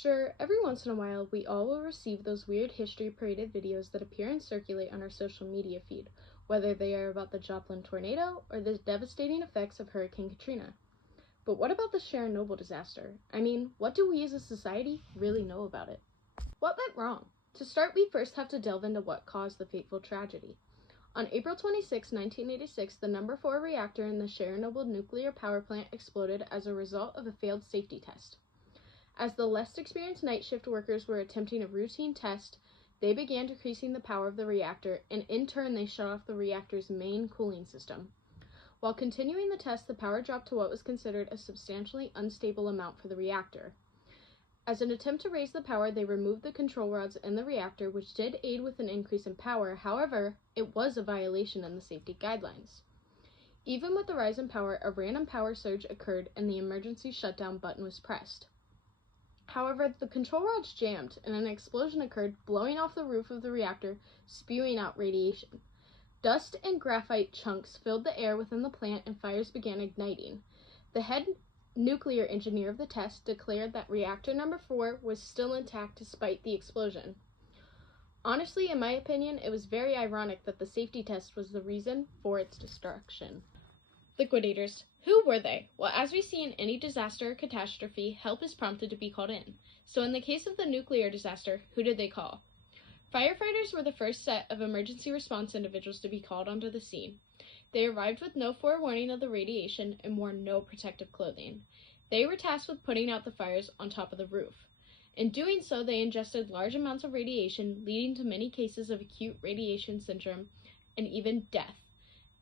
Sure, every once in a while, we all will receive those weird history-paraded videos that appear and circulate on our social media feed, whether they are about the Joplin tornado or the devastating effects of Hurricane Katrina. But what about the Chernobyl disaster? I mean, what do we as a society really know about it? What went wrong? To start, we first have to delve into what caused the fateful tragedy. On April 26, 1986, the number 4 reactor in the Chernobyl nuclear power plant exploded as a result of a failed safety test. As the less experienced night shift workers were attempting a routine test, they began decreasing the power of the reactor, and in turn they shut off the reactor's main cooling system. While continuing the test, the power dropped to what was considered a substantially unstable amount for the reactor. As an attempt to raise the power, they removed the control rods in the reactor, which did aid with an increase in power. However, it was a violation in the safety guidelines. Even with the rise in power, a random power surge occurred and the emergency shutdown button was pressed. However, the control rods jammed, and an explosion occurred, blowing off the roof of the reactor, spewing out radiation. Dust and graphite chunks filled the air within the plant, and fires began igniting. The head nuclear engineer of the test declared that reactor number 4 was still intact despite the explosion. Honestly, in my opinion, it was very ironic that the safety test was the reason for its destruction. Liquidators. Who were they? Well, as we see in any disaster or catastrophe, help is prompted to be called in. So in the case of the nuclear disaster, who did they call? Firefighters were the first set of emergency response individuals to be called onto the scene. They arrived with no forewarning of the radiation and wore no protective clothing. They were tasked with putting out the fires on top of the roof. In doing so, they ingested large amounts of radiation, leading to many cases of acute radiation syndrome and even death.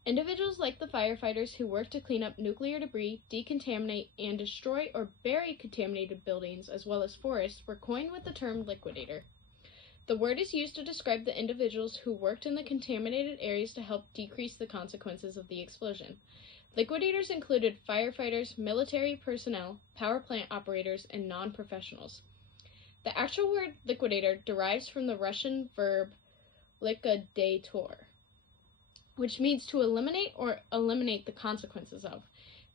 Individuals like the firefighters who work to clean up nuclear debris, decontaminate, and destroy or bury contaminated buildings as well as forests were coined with the term liquidator. The word is used to describe the individuals who worked in the contaminated areas to help decrease the consequences of the explosion. Liquidators included firefighters, military personnel, power plant operators, and non-professionals. The actual word liquidator derives from the Russian verb likvidator, which means to eliminate or eliminate the consequences of.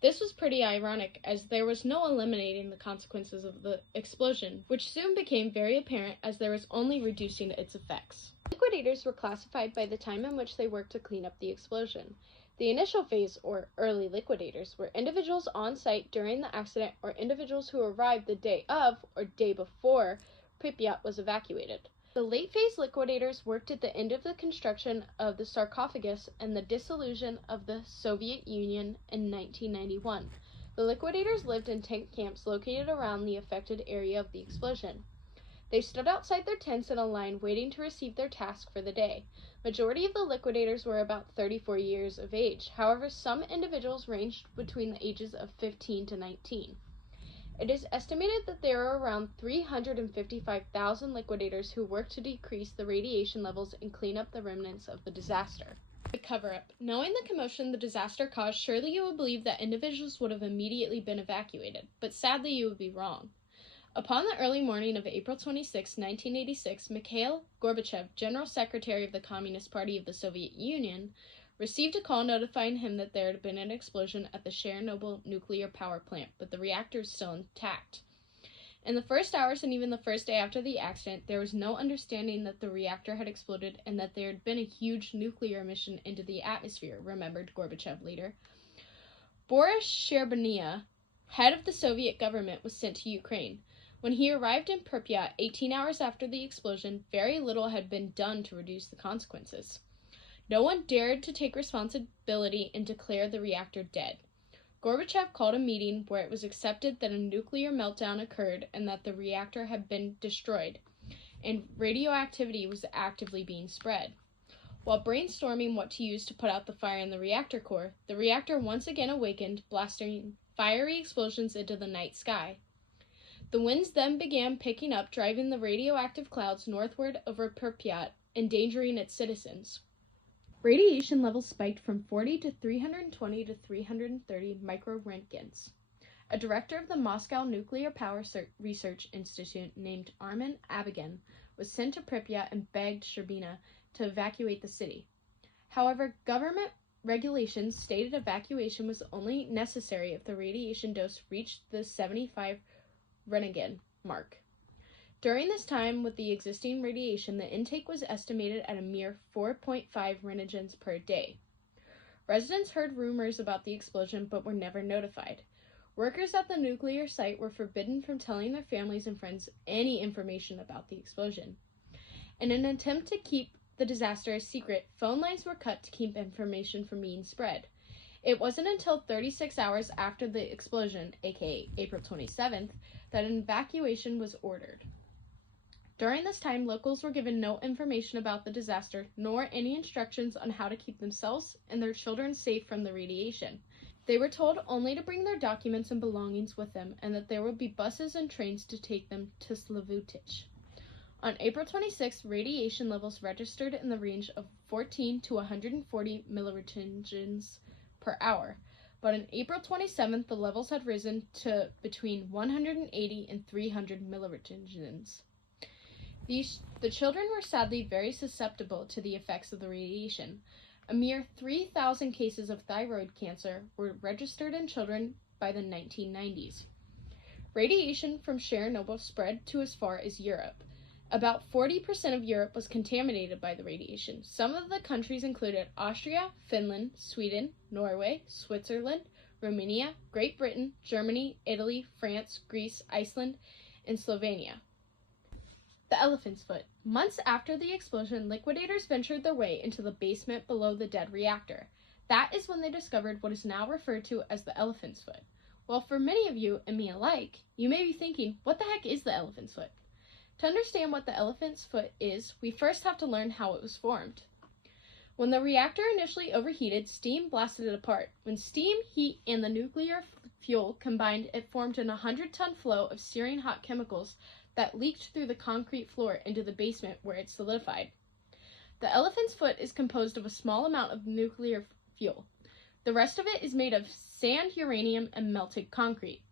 This was pretty ironic, as there was no eliminating the consequences of the explosion, which soon became very apparent as there was only reducing its effects. Liquidators were classified by the time in which they worked to clean up the explosion. The initial phase, or early liquidators, were individuals on site during the accident or individuals who arrived the day of or day before Pripyat was evacuated. The late-phase liquidators worked at the end of the construction of the sarcophagus and the dissolution of the Soviet Union in 1991. The liquidators lived in tent camps located around the affected area of the explosion. They stood outside their tents in a line waiting to receive their task for the day. Majority of the liquidators were about 34 years of age. However, some individuals ranged between the ages of 15 to 19. It is estimated that there are around 355,000 liquidators who work to decrease the radiation levels and clean up the remnants of the disaster. The cover-up. Knowing the commotion the disaster caused, surely you would believe that individuals would have immediately been evacuated, but sadly you would be wrong. Upon the early morning of April 26, 1986, Mikhail Gorbachev, General Secretary of the Communist Party of the Soviet Union, received a call notifying him that there had been an explosion at the Chernobyl nuclear power plant, but the reactor is still intact. In the first hours and even the first day after the accident, there was no understanding that the reactor had exploded and that there had been a huge nuclear emission into the atmosphere, remembered Gorbachev later. Boris Sherbenia, head of the Soviet government, was sent to Ukraine. When he arrived in Pripyat 18 hours after the explosion, very little had been done to reduce the consequences. No one dared to take responsibility and declare the reactor dead. Gorbachev called a meeting where it was accepted that a nuclear meltdown occurred and that the reactor had been destroyed, and radioactivity was actively being spread. While brainstorming what to use to put out the fire in the reactor core, the reactor once again awakened, blasting fiery explosions into the night sky. The winds then began picking up, driving the radioactive clouds northward over Pripyat, endangering its citizens. Radiation levels spiked from 40 to 320 to 330 microroentgens. A director of the Moscow Nuclear Power Research Institute named Armen Abagin was sent to Pripyat and begged Sherbina to evacuate the city. However, government regulations stated evacuation was only necessary if the radiation dose reached the 75 Roentgen mark. During this time, with the existing radiation, the intake was estimated at a mere 4.5 rentgens per day. Residents heard rumors about the explosion but were never notified. Workers at the nuclear site were forbidden from telling their families and friends any information about the explosion. In an attempt to keep the disaster a secret, phone lines were cut to keep information from being spread. It wasn't until 36 hours after the explosion, aka April 27th, that an evacuation was ordered. During this time, locals were given no information about the disaster, nor any instructions on how to keep themselves and their children safe from the radiation. They were told only to bring their documents and belongings with them, and that there would be buses and trains to take them to Slavutich. On April 26, radiation levels registered in the range of 14 to 140 milliroentgens per hour, but on April 27th, the levels had risen to between 180 and 300 milliroentgens. The children were sadly very susceptible to the effects of the radiation. A mere 3,000 cases of thyroid cancer were registered in children by the 1990s. Radiation from Chernobyl spread to as far as Europe. About 40% of Europe was contaminated by the radiation. Some of the countries included Austria, Finland, Sweden, Norway, Switzerland, Romania, Great Britain, Germany, Italy, France, Greece, Iceland, and Slovenia. The elephant's foot. Months after the explosion, liquidators ventured their way into the basement below the dead reactor. That is when they discovered what is now referred to as the elephant's foot. Well, for many of you, and me alike, you may be thinking, what the heck is the elephant's foot? To understand what the elephant's foot is, we first have to learn how it was formed. When the reactor initially overheated, steam blasted it apart. When steam, heat, and the nuclear fuel combined, it formed an 100-ton flow of searing hot chemicals that leaked through the concrete floor into the basement where it solidified. The elephant's foot is composed of a small amount of nuclear fuel. The rest of it is made of sand, uranium, and melted concrete.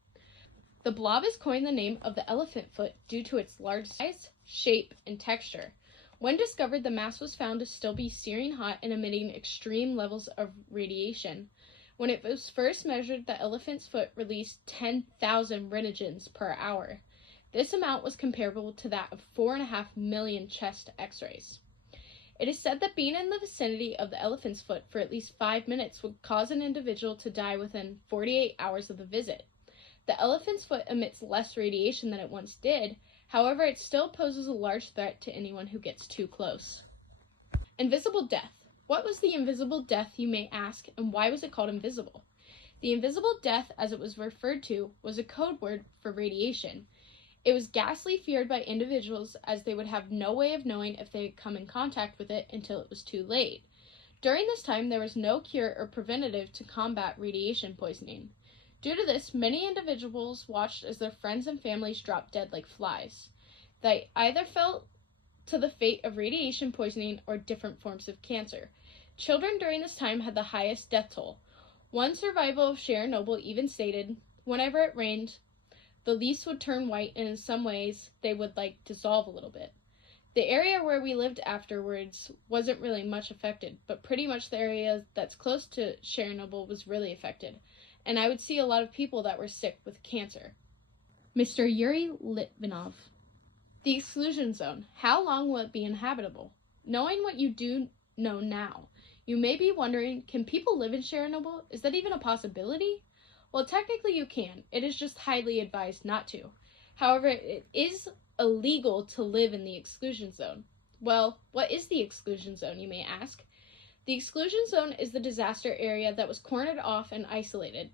The blob is coined the name of the elephant foot due to its large size, shape, and texture. When discovered, the mass was found to still be searing hot and emitting extreme levels of radiation. When it was first measured, the elephant's foot released 10,000 rentgens per hour. This amount was comparable to that of 4.5 million chest x-rays. It is said that being in the vicinity of the elephant's foot for at least 5 minutes would cause an individual to die within 48 hours of the visit. The elephant's foot emits less radiation than it once did. However, it still poses a large threat to anyone who gets too close. Invisible death. What was the invisible death, you may ask, and why was it called invisible? The invisible death, as it was referred to, was a code word for radiation. It was ghastly feared by individuals as they would have no way of knowing if they had come in contact with it until it was too late. During this time, there was no cure or preventative to combat radiation poisoning. Due to this, many individuals watched as their friends and families dropped dead like flies. They either fell to the fate of radiation poisoning or different forms of cancer. Children during this time had the highest death toll. One survivor of Chernobyl even stated, "Whenever it rained, the leaves would turn white, and in some ways, they would dissolve a little bit." The area where we lived afterwards wasn't really much affected, but pretty much the area that's close to Chernobyl was really affected. And I would see a lot of people that were sick with cancer. Mr. Yuri Litvinov. The exclusion zone. How long will it be inhabitable? Knowing what you do know now, you may be wondering, can people live in Chernobyl? Is that even a possibility? Well, technically you can. It is just highly advised not to. However, it is illegal to live in the exclusion zone. Well, what is the exclusion zone, you may ask? The exclusion zone is the disaster area that was cornered off and isolated.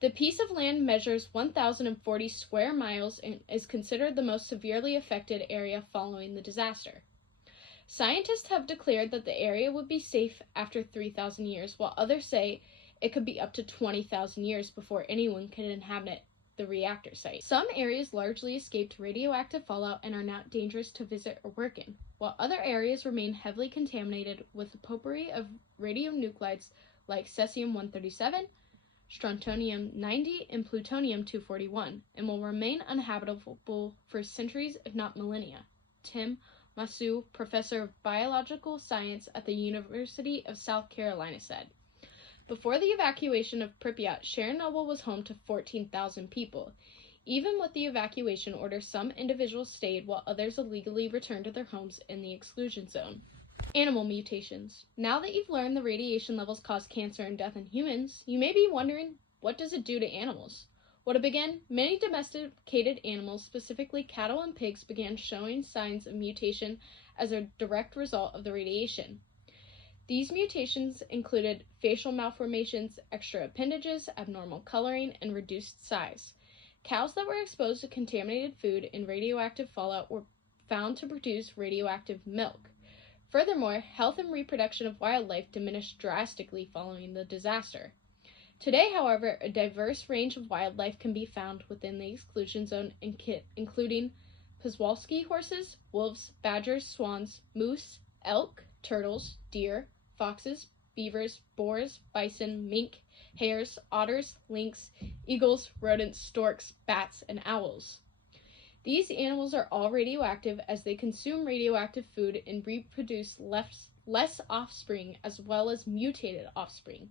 The piece of land measures 1,040 square miles and is considered the most severely affected area following the disaster. Scientists have declared that the area would be safe after 3,000 years, while others say it could be up to 20,000 years before anyone can inhabit the reactor site. Some areas largely escaped radioactive fallout and are not dangerous to visit or work in, while other areas remain heavily contaminated with a potpourri of radionuclides like cesium-137, strontium-90, and plutonium-241, and will remain uninhabitable for centuries, if not millennia. Tim Masu, professor of biological science at the University of South Carolina, said. Before the evacuation of Pripyat, Chernobyl was home to 14,000 people. Even with the evacuation order, some individuals stayed while others illegally returned to their homes in the exclusion zone. Animal mutations. Now that you've learned the radiation levels cause cancer and death in humans, you may be wondering, what does it do to animals? Well, to begin, many domesticated animals, specifically cattle and pigs, began showing signs of mutation as a direct result of the radiation. These mutations included facial malformations, extra appendages, abnormal coloring, and reduced size. Cows that were exposed to contaminated food and radioactive fallout were found to produce radioactive milk. Furthermore, health and reproduction of wildlife diminished drastically following the disaster. Today, however, a diverse range of wildlife can be found within the exclusion zone, including Przewalski horses, wolves, badgers, swans, moose, elk, turtles, deer, foxes, beavers, boars, bison, mink, hares, otters, lynx, eagles, rodents, storks, bats, and owls. These animals are all radioactive as they consume radioactive food and reproduce less offspring as well as mutated offspring.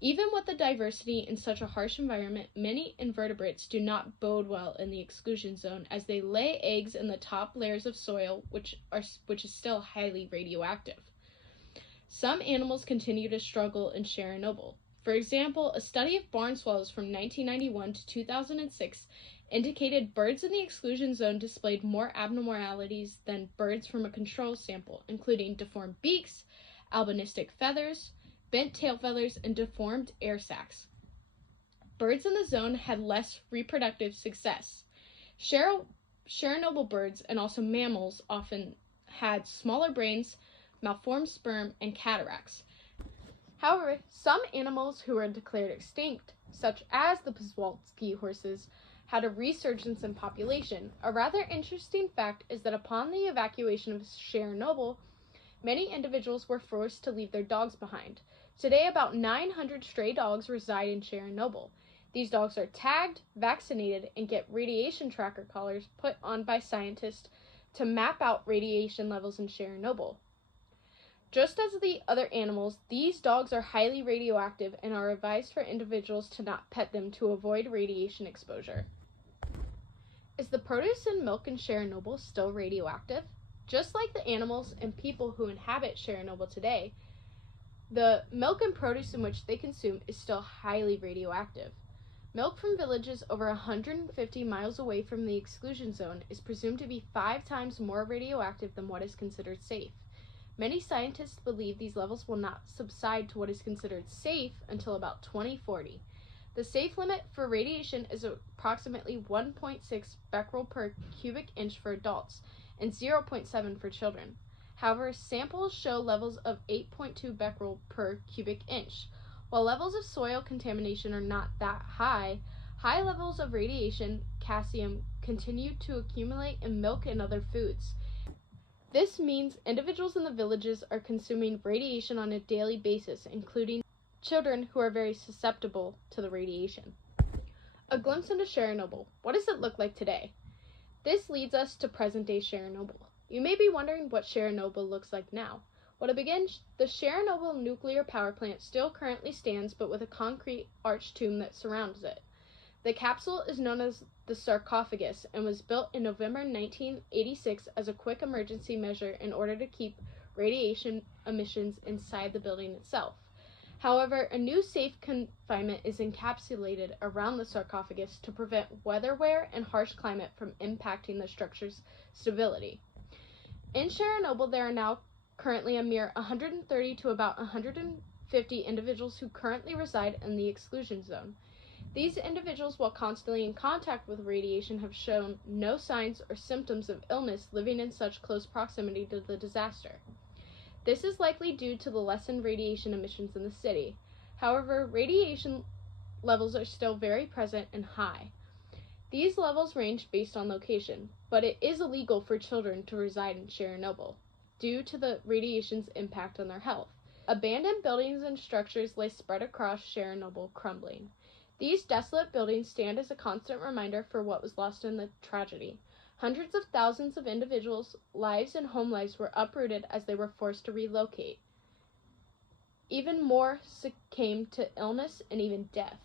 Even with the diversity in such a harsh environment, many invertebrates do not bode well in the exclusion zone as they lay eggs in the top layers of soil, which is still highly radioactive. Some animals continue to struggle in Chernobyl. For example, a study of barn swallows from 1991 to 2006 indicated birds in the exclusion zone displayed more abnormalities than birds from a control sample, including deformed beaks, albinistic feathers, bent tail feathers, and deformed air sacs. Birds in the zone had less reproductive success. Chernobyl birds and also mammals often had smaller brains, malformed sperm, and cataracts. However, some animals who were declared extinct, such as the Przewalski horses, had a resurgence in population. A rather interesting fact is that upon the evacuation of Chernobyl, many individuals were forced to leave their dogs behind. Today, about 900 stray dogs reside in Chernobyl. These dogs are tagged, vaccinated, and get radiation tracker collars put on by scientists to map out radiation levels in Chernobyl. Just as the other animals, these dogs are highly radioactive and are advised for individuals to not pet them to avoid radiation exposure. Is the produce in milk in Chernobyl still radioactive? Just like the animals and people who inhabit Chernobyl today, the milk and produce in which they consume is still highly radioactive. Milk from villages over 150 miles away from the exclusion zone is presumed to be 5 times more radioactive than what is considered safe. Many scientists believe these levels will not subside to what is considered safe until about 2040. The safe limit for radiation is approximately 1.6 becquerel per cubic inch for adults and 0.7 for children. However, samples show levels of 8.2 becquerel per cubic inch. While levels of soil contamination are not that high, high levels of radiation, calcium, continue to accumulate in milk and other foods. This means individuals in the villages are consuming radiation on a daily basis, including children who are very susceptible to the radiation. A glimpse into Chernobyl. What does it look like today? This leads us to present-day Chernobyl. You may be wondering what Chernobyl looks like now. Well, to begin, the Chernobyl nuclear power plant still currently stands, but with a concrete arched tomb that surrounds it. The capsule is known as the sarcophagus and was built in November 1986 as a quick emergency measure in order to keep radiation emissions inside the building itself. However, a new safe confinement is encapsulated around the sarcophagus to prevent weather wear and harsh climate from impacting the structure's stability. In Chernobyl, there are now currently a mere 130 to about 150 individuals who currently reside in the exclusion zone. These individuals, while constantly in contact with radiation, have shown no signs or symptoms of illness living in such close proximity to the disaster. This is likely due to the lessened radiation emissions in the city. However, radiation levels are still very present and high. These levels range based on location, but it is illegal for children to reside in Chernobyl due to the radiation's impact on their health. Abandoned buildings and structures lay spread across Chernobyl, crumbling. These desolate buildings stand as a constant reminder for what was lost in the tragedy. Hundreds of thousands of individuals' lives and home lives were uprooted as they were forced to relocate. Even more succumbed to illness and even death.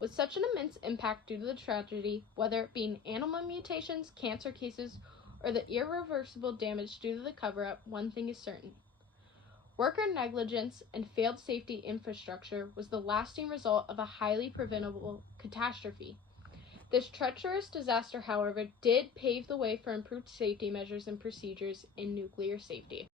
With such an immense impact due to the tragedy, whether it be animal mutations, cancer cases, or the irreversible damage due to the cover-up, one thing is certain. Worker negligence and failed safety infrastructure was the lasting result of a highly preventable catastrophe. This treacherous disaster, however, did pave the way for improved safety measures and procedures in nuclear safety.